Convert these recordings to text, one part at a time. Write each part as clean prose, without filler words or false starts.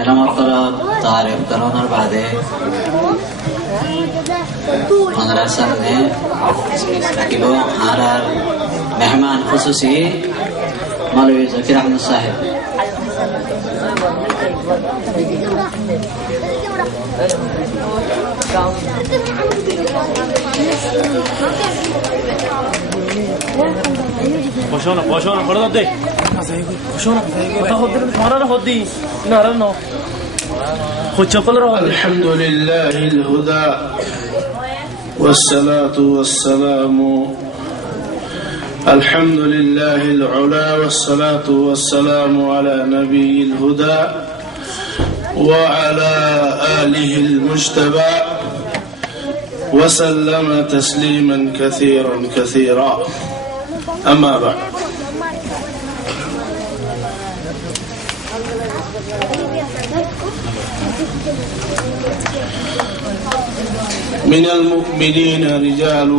এনামত তারিফ করানোর বাদে ওনার সামনে রাখিব আর মেহমান খুশুসি মৌলভী জকির আহমদ সাহেব। الحمد لله الهدى والصلاة والسلام الحمد لله العلا والصلاة والسلام على نبي الهدى وعلى آله المجتبى وسلم تسليما كثيرا كثيرا. أما بعد، من المؤمنين رجال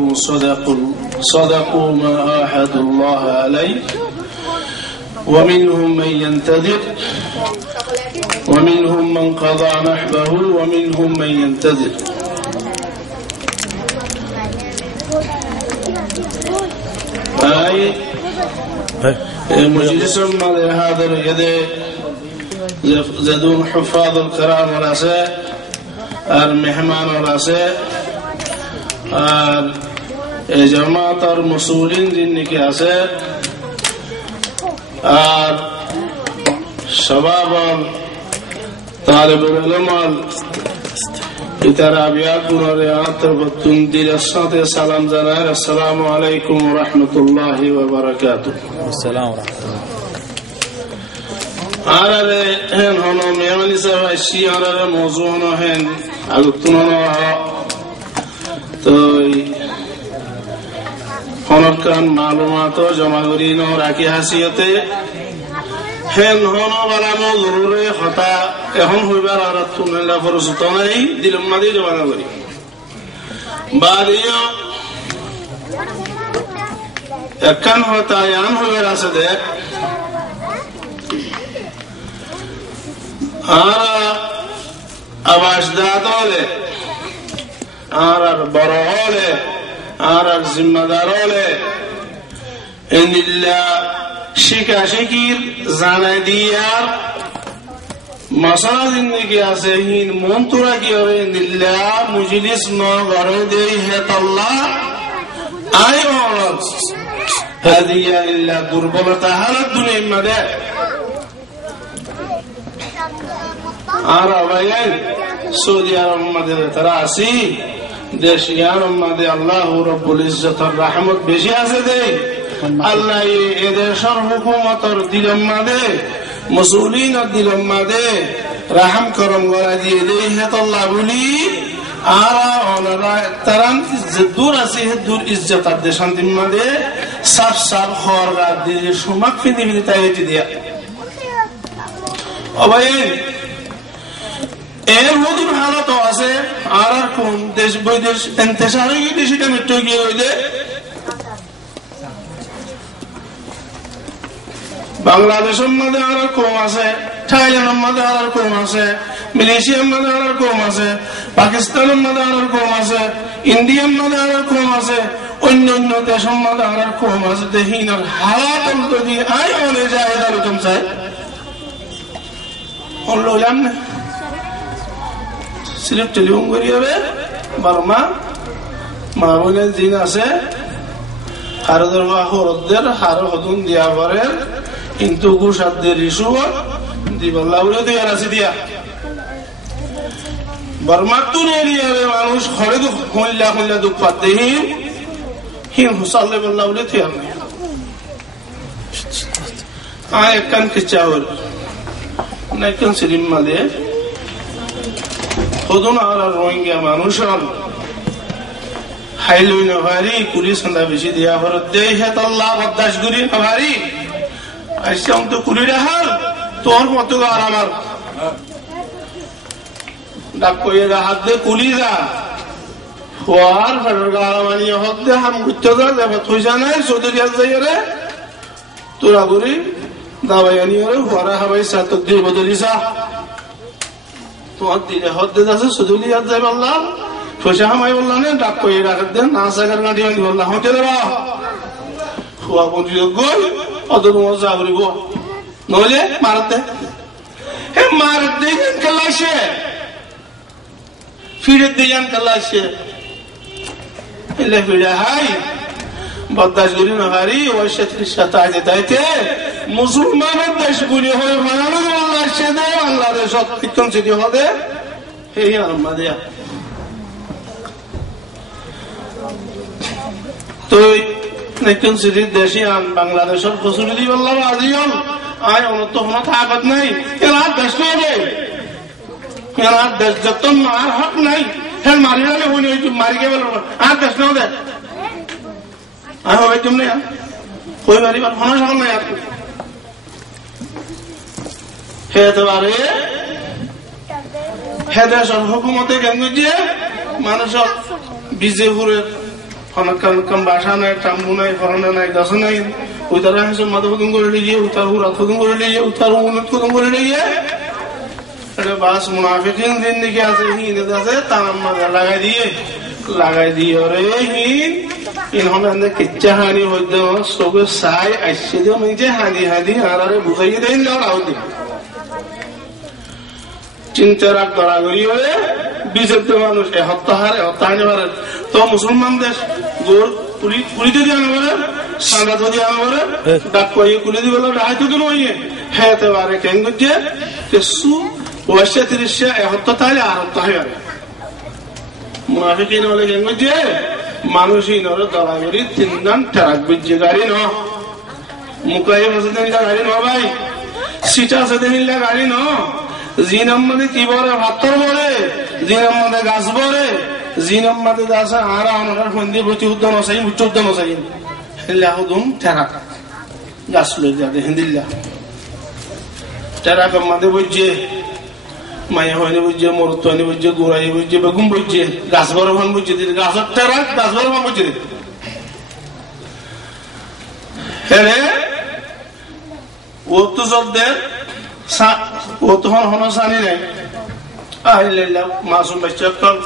صدقوا ما عاهدوا الله عليه ومنهم من ينتظر ومنهم من قضى نحبه ومنهم من ينتظر. مجلس ماذا هذا اليد زدون حفاظ الكرام والعساء المهمان والعساء جماعة المسؤولين دينك عساء شباب طالب العلم ইতারাবিয়াত গুণরিয়াত তরবতুন দিলের সাথে সালাম জানাই। আসসালামু আলাইকুম ওয়া রাহমাতুল্লাহি ওয়া বারাকাতুহু। আসসালামু আলাইকুম। আরে হেন হনো মেহমানি সাহেব আসি আরে মওজু হনো হেন আলোচনা হনো তো হনকান মালুমাত জমা করি ন রাখি হাসিয়তে হেন হন বালামো জরুরে হতা এখন হইবার আর তুনলা ফরসত নাই দিলম মাদি জমা করি বাদিও একখান হতা ইয়ান হইবার আছে দে আর আবাস দাত হলে আর বড় হলে আর জিম্মাদার হলে ইন্দিল্লা শিকা শিকির জানাই দিয়ার মশলা জিন্দগি আছে হিন মন তোরা কি হবে ইন্দিল্লা মুজলিস ন ঘরে দেই হেতাল্লাহ আই মরদ হাদিয়া ইল্লা দুর্বলতা হালত দুনিয়া মাদে আর ভাইয়াই সৌদি আরব মাদে তারা আসি দেশ ইয়ার মাদে আল্লাহ রাব্বুল ইজ্জতের রহমত বেশি আছে দেই আল্লাহ এদেশের হুকুমতর দিলম মাদে মুসলিমের দিলম মাদে রাহম করম গলা দিয়ে দেই হেতাল্লাহ বলি আর ওনারা তারান দূর আছে দূর ইজ্জত আর দেশান দিন মাদে সাফ সাফ খরগা দিয়ে সুমাক ফিদি ফিদি তাই এটি দিয়া অবাই এর মধুর হালত আছে আর কোন দেশ বৈদেশ এন্তেসারে দেশিটা মৃত্যু গিয়ে হইলে বাংলাদেশের মধ্যে আর কম আছে, থাইল্যান্ডের মধ্যে আর কম আছে, মালয়েশিয়ার মধ্যে আর কম আছে, পাকিস্তানের মধ্যে আর কম আছে, ইন্ডিয়ার মধ্যে আর কম আছে, অন্য অন্য দেশের মধ্যে আর কম আছে। দেখিন আর হালাত যদি আই বলে যায় এরকম চাই লইলাম না সিলেক্ট টেলিফোন করি হবে বার্মা মা বোনের দিন আছে হারদের বা হরদের হার হতুন দিয়া করে কিন্তু গুসাদের রিসুবত দিবল্লা বলে দিয়ে রাশি দিয়া বর্মাতুন এরিয়ারে মানুষ ঘরে দুঃখ হইলা হইলা দুঃখ পাতে হিম হুসাল্লে বল্লা বলে থিয়ার নাই আয় একখান খিচাওয়ার না একখান সিলিম মাদে হদুন আর রোহিঙ্গা মানুষ হাইলুই নভারি কুলি সন্ধ্যা বেশি দিয়া ভরত দে হেত আল্লাহ বদাস গুরি নভারি আইসা তো কুলি রাহার তোর মতো আর আমার ডাক কইয়ে হাত দে কুলি যা হওয়ার ফেডার গারামানি হত দে হাম গুচ্ছ যা দেব তুই জানাই চৌধুরী আজ যাই রে তোরা গুরি দাবাই আনি রে হওয়ারা হাবাই সাত দিয়ে বদলিসা তোমার দিলে হদ্দে আছে সুদুলি হাত যাই বললাম পয়সা হামাই বললাম না ডাক করে রাখার দেন না সাগার গাড়ি আনি বললাম হতে দেবা হুয়া বন্ধু গই অত মজা করিব নইলে মারতে হে মারতে কালাশে ফিরে দিয়ান কালাশে এলে ফিরে হাই বদাস করি না হারি ওই সাথে আজ তাইতে মুসলমানের দেশগুলি হয়ে বানানো বাংলাদেশে দেয় বাংলাদেশ কীর্তন সিটি হবে এই আমাদের তো কীর্তন সিটির দেশে আন বাংলাদেশের ফসলি বললাম আজিও আয় অনত কোনো থাকাত নাই এরা দেশ নেবে এরা দেশ যতন আর হক নাই হ্যাঁ মারি হলে উনি মারি গে বলবো আর দেশ নেও দেয় আর হবে কেমনে কই মারিবার কোনো সকল নাই আর হেতবারে হেদেশর হুকুমতে কেন দিয়ে মানুষ বিজেপুরের অনেক বাসা নাই টাম্বু নাই করোনা নাই গাছ নাই উতার হিসেবে মাথা হুকুম করে লিয়ে উতার হুরাত হুকুম করে লিয়ে উতার উন্নত হুকুম করে লিয়ে বাস মুনাফিকিন দিন দিকে আছে হিন আছে তার মাঝে লাগাই দিয়ে রে হিন ইনহনে কিচ্ছা হানি হইতে সবে চাই আসছে যে নিজে হাঁদি আরে বুঝাই দেন লড়াও দিন চিন্তা রাখ দরাগরি হয়ে বিজেপি মানুষ হত্যাহানি পারে তো মুসলমান দেশ গোর পুলিতে দিয়ে আনা পারে সাদা যদি আনা পারে ডাক পাইয়ে কুলি দিয়ে বলে রায়তো কেন হইয়ে হেতে পারে কেন করছে কিছু 30 হত্যা তাহলে আর হত্যা হয়ে পারে মুনাফিকিন হলে কেন করছে মানুষই নরে দরাগরি 3 দান ট্রাক বিজে গাড়ি ন মুকাই বসে গাড়ি ন ভাই সিটা আছে দিনিলা গাড়ি ন জিন আম্মাদে কি বলে ভাতর বলে জিন আম্মাদে গাছ বলে জিন আম্মাদে গাছ আর আমার ফন্দি প্রতি উদ্যান আছে উচ্চ উদ্যান আছে হেলাহুদুম টেরা গাছ লই যাবে হিন্দিল্লা টেরা কমাদে বুঝে মায়া হয়নি বুঝে মরত হয়নি বুঝে গোড়াই বুঝে বেগুম বুঝে গাছ বড় ভান বুঝে দিল গাছের টেরা গাছ বড় ভান বুঝে দিল হেরে ও তো জবদের ও তখন হন সানি নাই আহিল্লা মাসুম বাচ্চা কল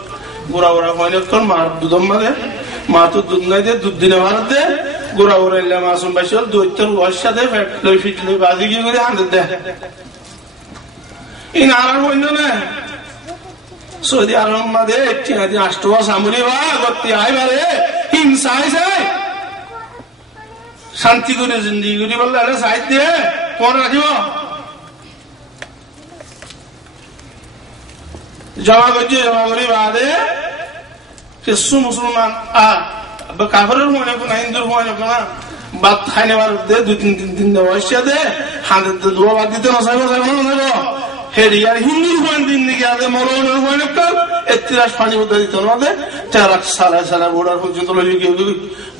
গোড়া গোড়া হয়নি কল মার দুধম মাদে মা তো দুধ নাই দে দুধ দিনে ভারত দে গোড়া গোড়া ইল্লা মাসুম বাচ্চা দৈত্যর ওয়াসা দে লই ফিট লই বাজি কি করে হাঁদ দে ইন আর হইল না সৌদি আরব মাদে একটি রাষ্ট্র সামরি বা গতি আইবারে হিংসা আইছে শান্তি করে জিন্দিগি করে বললে আরে সাইড দিয়ে কোন রাখিব জমা করি বাদে কিছু মুসলমান কাফের মনে না হিন্দুর মনে না বাদ খাই নেবার দে 2-3 বয়সা দে হাতের দোয়া বাদ দিতে নসাইব হেরিয়ার হিন্দুর হুয়ান দিন দিকে আদে মরণের হুয়ান এত্রিশ পানি মধ্যে দিতে হবে তেরা সালা বোর্ডার পর্যন্ত লই গিয়ে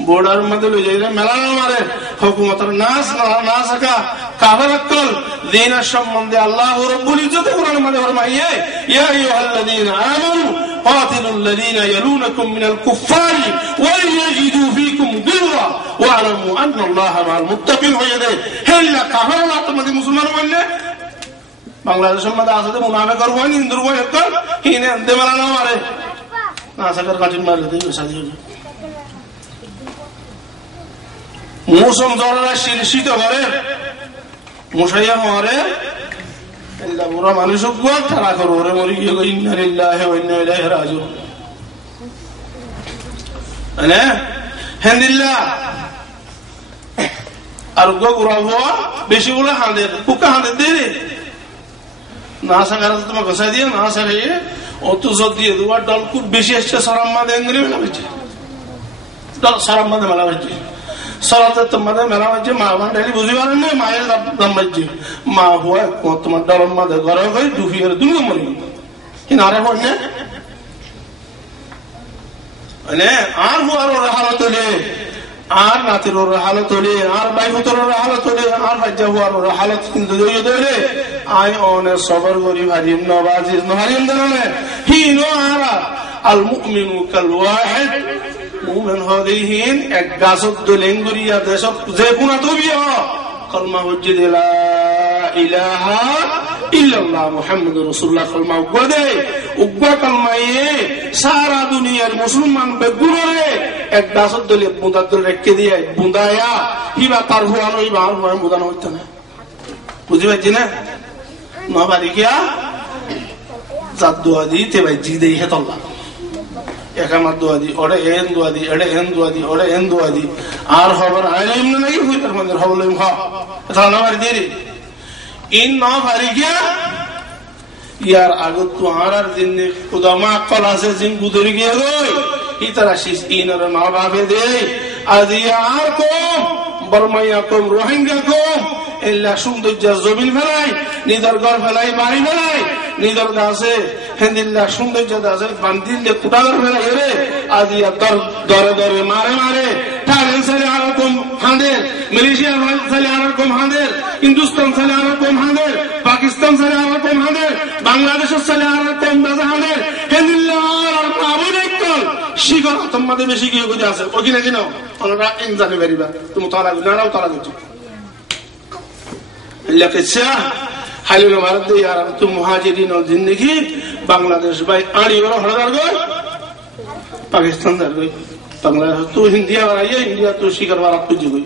বোর্ডার মধ্যে লই যাইলে মেলা না মারে হুকুমতের নাচ না থাকা কাফের আকল দিনের সম্বন্ধে আল্লাহ রাব্বুল ইজ্জত কোরআনের মধ্যে ফরমাইয়ে ইয়া আইয়ুহাল্লাযীনা আমানু قاتلوا الذين يلونكم من الكفار ويجدوا فيكم غلظة واعلموا أن الله مع المتقين ويده هلا كفر الله تمدي مسلمان ولا বাংলাদেশের মধ্যে আছে মুনাফিক আর ওয়ান হিন্দুর ওয়ান একদম হিনে আনতে মারা না মারে না সাকার কাটিন মারলে দেই সাদি মৌসুম জলরা শীত করে মশাইয়া মরে আল্লাহ পুরা মানুষ গোল তারা করো ওরে মরি গিয়ে ইন্না লিল্লাহি ওয়া ইন্না ইলাইহি রাজিউন মানে হামদুলিল্লাহ আর গোগুরা হওয়া বেশি বলে হাঁদের কুকা হাঁদের দে না সাকার তোমার ঘষা দিয়ে না সারিয়ে অত জোর দিয়ে দুবার ডল খুব বেশি আসছে সারাম্মা দেঙ্গরে মেলা হয়েছে ডল সারাম্মা মেলা হয়েছে সরাতে তোমাদের মেলা হয়েছে মা বান্ডালি বুঝি পারেন না মায়ের দাম বাজছে মা হুয়া তোমার ডলের মাঝে ঘরে হয়ে ডুবিয়ে দুনিয়া মরি কিন্তু আরে হন মানে আর হুয়ার ওর হালত হলে আর নাতির ওর হালত হলে আর বাইফুতর ওর হালত হলে আর বাজ্যা হুয়ার ওর হালত কিন্তু ধরে আই অনেক সবর করি হারিম নবাজিজ নহারিম জানে হি নো আরা আল মুমিনু কাল ওয়াহিদ মুমিন হদিহিন এক গাছত দলেঙ্গুরিয়া দেশক যে কোনা তো বিয়া কলমা হজ্জি লা ইলাহা ইল্লাল্লাহ মুহাম্মাদুর রাসূলুল্লাহ কালমা উগদে উগ্র কালমায়ে সারা দুনিয়ার মুসলমান বেগুরে এক দাসত দলে বুঁদাদল রেখে দিয়ে বুঁদায়া হিবা তার হুয়ানো হিবা আর হুয়ানো বুঁদানো হইতো না বুঝি পাইছি না নবারি গিয়া জাত দোয়া দিতে ভাই জিদে হেতল্লা একামাত দোয়া দি ওরে এন দোয়া দি এড়ে এন দোয়া দি ওরে এন দোয়া দি আর খবর আইলাম না নাকি হইতার মধ্যে হবলম হ এটা নবারি দি ইন নবারি গিয়া ইয়ার আগত তো আর দিন খুদামা কলাসে জিন বুদরি গিয়া গই ইতারা শিস ইনর নবাবে দে আজিয়া আর কম বর্মাইয়া কম রোহিঙ্গা কম এলা সৌন্দর্য জমিন ফেলাই নিদর ঘর ফেলাই বাড়ি ফেলাই নিদর গাছে হেন্দিল্লা সৌন্দর্য দাসে বান্দিল্লে কুটাগর ফেলাই রে আজিয়া দরে দরে মারে মারে থাইল্যান্ড সালে আর কম হাঁদের মালয়েশিয়া সালে আর কম হাঁদের হিন্দুস্তান সালে আর কম হাঁদের পাকিস্তান সালে আর কম হাঁদের বাংলাদেশের সালে আর কম দাসে হাঁদের হেন্দিল্লা আর পাবন একল শিখর তোমাদের বেশি কি বুঝে আছে ওখানে কিনো ওনারা ইনজানে বেরিবা তুমি তারা গুনারাও তারা গুজি লেখেছে হাইলো ভারত দে यार तुम मुहाजिरिन और जिंदगी बांग्लादेश भाई आड़ी बड़ा हड़दार गए पाकिस्तान दर गए बांग्लादेश तो इंडिया वाला ये इंडिया तो शिकर वाला कुछ गई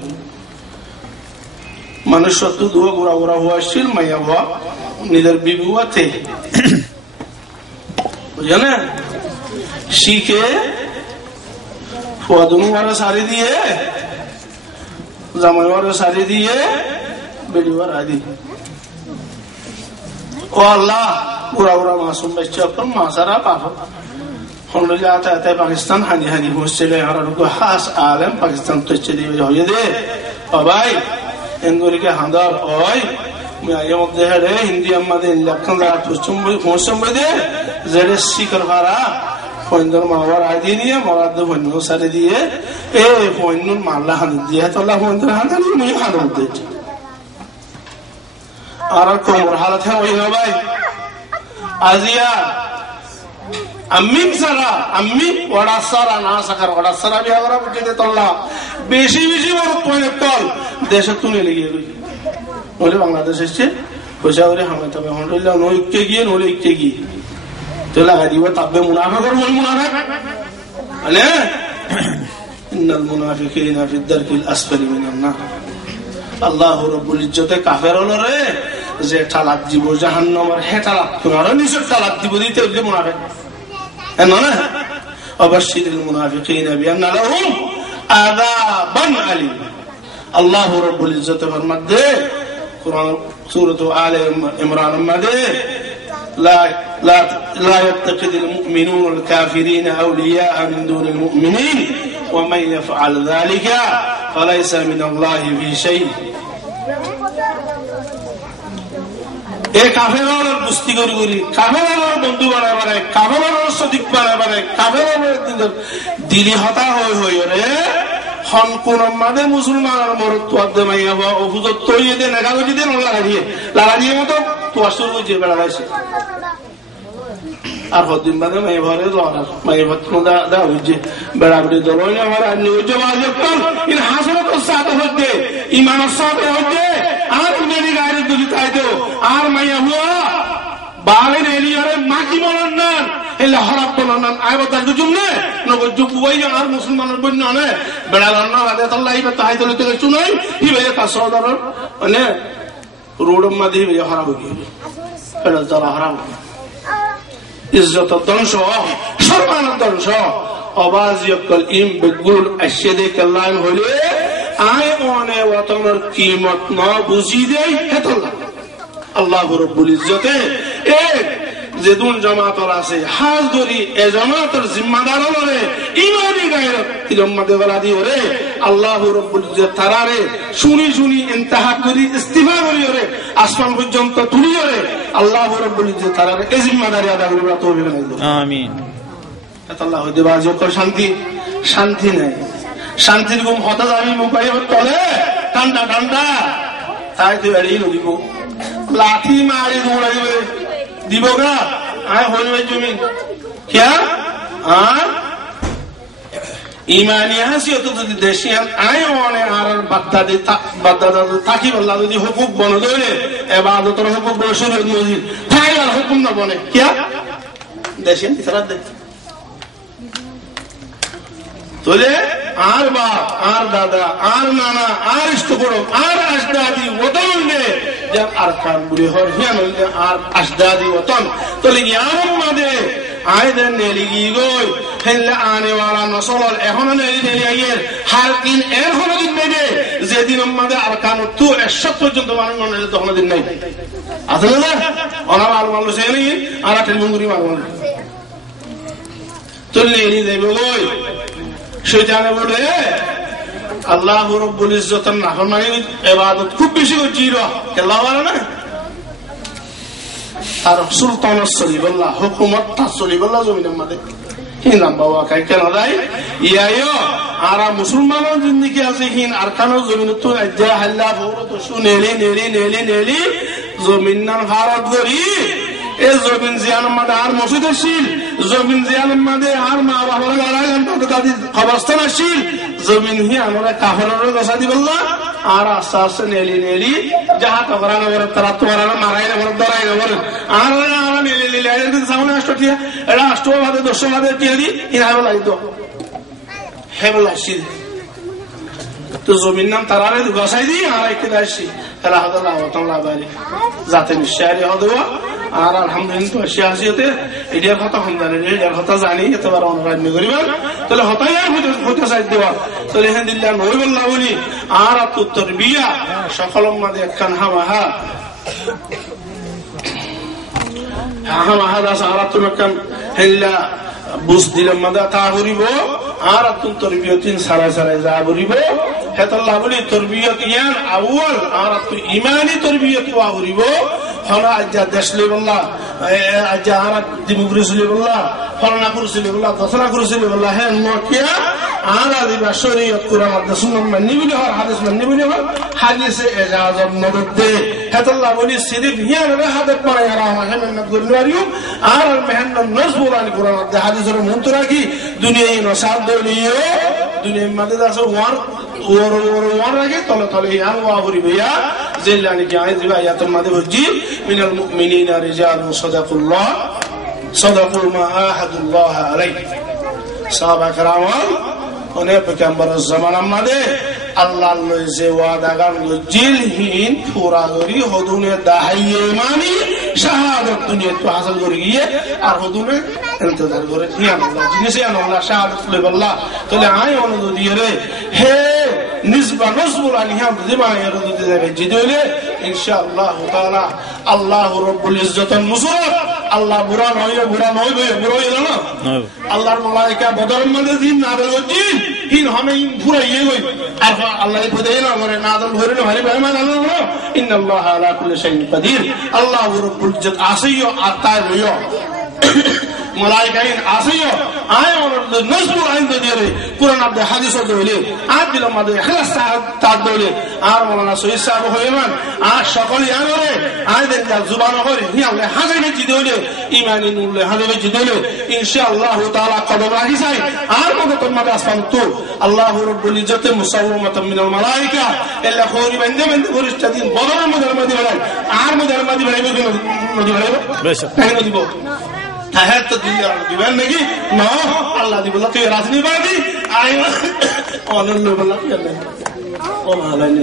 मनुष्य तो दो गुरा गुरा हुआ शिल मैया हुआ निधर बीबी हुआ थे बुझे ना शिके हुआ दोनों वाला सारी दिए जमाई वाला सारी दिए बेटी वाला आदि ओ अल्लाह पूरा पूरा मासूम बच्चा पर मासारा पापा हम लोग जाते हैं पाकिस्तान हाजी हाजी पहुंच चले यार उनको खास आलम पाकिस्तान तो चले जाओ दे और भाई इंदौर के हांदार ओए मैं ये मध्य है रे हिंदी अम्मा दे लक्षण जरा पहुंच दे जेरे सीकर वाला फोइंदर मावर आदि नहीं है मराद दो फोइंदर सारे दिए ए फोइंदर मारला हांद दिया तो अल्लाह फोइंदर हांद नहीं मुझे हांद दे और कोमर हालत है वही ना भाई आजिया अम्मी सारा अम्मी वड़ा सारा ना सकर वड़ा सारा भी अगर आप जिते तल्ला बेशी बेशी वो पॉइंट कॉल देश तूने लगी है बोले बांग्लादेश से पैसा वाले हमें तब हम लोग नो इक्के की नो इक्के की तो लगा दिया तब में मुनाफा कर वही मुनाफा अने इन्नल मुनाफिकीना फी दरकिल अस्फली मिनन नार अल्लाह रब्बुल इज्जत काफिर হলো রে যে তালাক দিব জাহান্নামের হে তালাক তোমার নিচে তালাক দিব দিতে হলে মুনাফিক এমন না অবশ্যিল মুনাফিকিনা বিআন্না লাহুম আযাবান আলীম আল্লাহ রাব্বুল ইজ্জত ফরমাতে কুরআন সূরা আলে ইমরান মধ্যে لا يتخذ المؤمنون الكافرين أولياء من دون المؤمنين ومن يفعل ذلك فليس من الله في شيء ए काफिरों बुस्ती करी काफिरों बंधु बना बने काफिरों सदिक बना बने काफिरों दिली हता हो रे हन कुनम मादे मुसलमान मरद तो आदे में ये वो उफुजत तो ये दे नगा को जिदे लगा दिए मत तो असुर को जे बड़ा है আর হদিন বাদে মাই ভরে দরার মাই ভত্র দা হইছে বরাবরি দলই আমার নিউজ বাজে কোন ইন হাসরত সাথে হইছে ঈমান সাথে হইছে আর উনি গায়রে দুলি তাইতো আর মাইয়া হুয়া বালে এলিয়ারে মাকি বলন না এলা হরাপ বলন না আইবতার জন্য নব জুবুই আর মুসলমানের বন্য না বেড়ালন না বাদে আল্লাহ ইবা তাইতো লতে শুনাই হিবে তা সদর মানে রোডম মাদি হিবে হারাম হই ফেরা যারা হারাম इज्जत दंश सम्मान दंश आवाज यकल इम बेगुल अशदे कलान होले आए ओने वतनर कीमत ना बुझी दे हेतल्ला अल्लाह रब्बुल इज्जते एक जेदुन जमातर আছে হাজ ধরি এ জামাতের জিম্মাদার হলে ইমানি গায়রত তিলম্মাদে ওয়ালা দি ওরে আল্লাহ রব্বুল ইজ্জত তারারে শুনি ইন্তাহা করি ইস্তিফা করি ওরে আসমান পর্যন্ত তুলি ওরে আল্লাহ রব্বুল ইজ্জত তারারে এই জিম্মাদারি আদায় করিবা তৌফিক দান আমিন আল্লাহ দেবা যত শান্তি নাই শান্তির গুম হতা যাবি মুকাই তলে ঠান্ডা তাই তো এড়িয়ে দিব লাঠি মারি দৌড়াই দিবে दिवोगा आए होने में जमीन क्या ইমানি হাসিয়ত যদি দেশিয়ান আয় অনে আর বাগদাদি তাকি বললা যদি হুকুক বন ধরে ইবাদতের হুকুক বন শরীয়ত মজিদ তাই আর হুকুম না বনে কিয়া দেশিয়ান ইসরাত দে তোলে আর বাপ আর দাদা আর নানা আর ইষ্টপড় আর আজদাদি ওতন দে যে আর কান বুড়ি হর হিয়ান হইলে আর আজদাদি ওতন তোলে ইয়ারম মাদে আয়দের নেলি গই হেলে আনে ওয়ালা নসল এখনো নেলি নেলি আইয়ের হালকিন এর হলো দিন বেদে যেদিন আমাদের আর কান তো 100 পর্যন্ত মানুষ মনে তখন দিন নাই আসলে না ওনার আল মাল সেনি আর আটের মুঙ্গুরি মারবো না তুললে এনি দেব গই শয়তানে বলে আল্লাহ রাব্বুল ইজ্জতের নাফরমানি ইবাদত খুব বেশি করছিস আল্লাহ বলে না আর সুলতান সলিবুল্লাহ হুকুমত সলিবুল্লাহ জমিনের মধ্যে হিনাম বাবা কাই কেন দাই ইয়ায়ো আর মুসলমানও জিন্দেগি আছে হিন আরকানো জমিন তো আজ্জা হাল্লা বড় তো শুনেলি নেলি নেলি নেলি জমিন নাম ভারত গরি এই জমিন জিয়ান মধ্যে আর মসজিদ আসিল জমিন জিয়ান মধ্যে আর মা বাবার গাড়া ঘন্টা দাদি অবস্থান আসিল জমিন হি আমরা কাফেরের কথা দিবল্লাহ আর আস্তে আস্তে নেলি নেলি যাহা তবরানো বড় তারা তোরানো মারাইনা বড় দরাইনা বড় আর আর নেলি নেলি এর সামনে আসটিয়া এরা অষ্টভাবে দশভাবে টিয়াদি ইনারো লাইতো হেবলা আসিল তো জমিন নাম তারারে গসাই দি আর একটু দাসি এরা হদা লাওতাম লাবারি যাতে নিশারি হদওয়া আর আলহামদুলিল্লাহ শিয়াসিয়তে এটার কথা জানি এটার কথা জানি এতবার অনুরাগ করিবার তাহলে হতাই আর হতে চাই দেওয়া তাহলে আলহামদুলিল্লাহ নইবুল্লাহ বলি আর আত্মুত্তর বিয়া সকল মাঝে একখান হামাহা হামাহা দাস আর আত্মুন হেল্লা বুঝ দিলাম মাদা তা করিব আর আত্মুত্তর বিয়তিন সারাই সারাই যা করিব হেতাল্লাহ বলি তরবিয়ত ইয়ান আউয়াল আর আত্ম ইমানি তরবিয়ত ওয়া করিব হলা আজ্জা দেশলে বললা আজ্জা আর দিমুগ্রিসলে বললা ফলনা কুরসলে বললা দসনা কুরসলে বললা হে নকিয়া আর আদিবা শরীয়ত কুরআন আর সুন্নাত মাননি বলি আর হাদিস মাননি বলি হাদিসে ইজাজত মদদ দে হেতাল্লাহ বলি সিরিফ ইয়ান রে হাদিস পড়ে আর হেমেন গুরনারিও আর মেহনত নজবুলান কুরআন আর হাদিসের মন্ত্র রাখি দুনিয়ায় নসাদ দলিও দুনিয়ার মধ্যে আছে ওয়ার ওর ওর ওয়ার রাখে তলে তলে ইয়ান ওয়া করি ভাইয়া জিল্লানি কি আইজ আয়াতের মধ্যে বলছি মিনাল মুমিনিনা রিজালুন সাদাকু মা আহাদুল্লাহ আলাইহি সাহাবা کرام অনেক পয়গম্বরের জামানার মধ্যে আল্লাহ লয় যে ওয়াদা গান জিলহীন পুরা করি হদুনে দাহাইয়ে মানি শাহাদাত দুনিয়া তো হাসিল করে গিয়ে আর হদুনে ইন্তজার করে নিয়া আল্লাহ জিনিসে আল্লাহ শাহাদাত লয় আল্লাহ তাহলে আয় অনুরোধ দিয়ে রে হে নিসবা নজবুল আলিহাম দিমায়ের দুতে যাবে জিদলে ইনশাআল্লাহ তাআলা আল্লাহ রাব্বুল ইজ্জতের নুসরত আল্লাহ বুরা নয় বুরা না আল্লাহর মালায়েকা বদরের মধ্যে দিন নাযিল হচ্ছেন হিন হামেই পুরা ইয়ে হই আর আল্লাহ পদে না করে নাযিল হইল ভারী বেমান আল্লাহ ইন্নাল্লাহ আলা কুল্লি শাইইন কাদির আল্লাহ রাব্বুল ইজ্জত আসিও আর তাই হইও মালায়েকাইন আসিও আয় অনুরোধ নজবুল আইন দিয়ে কুরআন আর হাদিস দলে আর দিলাম মধ্যে ইখলাস তার দলে আর মাওলানা সৈয়দ সাহেব হইমান আর সকল ইয়ারে আইদের জবান করে হি আল্লাহ হাজারে জিদলে ঈমানি নুলে হাজারে জিদলে ইনশাআল্লাহ তাআলা কদম রাখি চাই আর মত তোমাদের আসমান তো আল্লাহ রাব্বুল ইজ্জত মুসাওয়ামাতাম মিনাল মালায়েকা ইল্লা খৌরি বান্দে বান্দে ফেরেশতা দিন বদরের মধ্যে বাড়ায় আর মধ্যে বাড়াইবে নদী বাড়াইবে বেশ তাই নদী বল তাহার তো দিবেন নাকি না আল্লাহ দিবল্লা তুই রাজনী বাড়ি আই অনন্য বললাম ও মালাইন